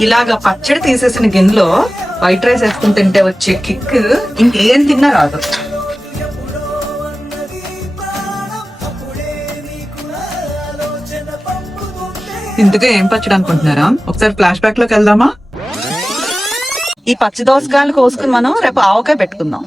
ఇలాగ పచ్చడి తీసేసిన గిన్నెలో వైట్ రైస్ వేసుకుని తింటే వచ్చే కిక్ ఇంకేం తిన్నా రాదు. ఇంతగా ఏం పచ్చడి అనుకుంటున్నారా? ఒకసారి ఫ్లాష్ బ్యాక్ లోకి వెళ్దామా? ఈ పచ్చి దోసకాయలు కోసుకుని మనం రేపు ఆవకాయ పెట్టుకుందాం.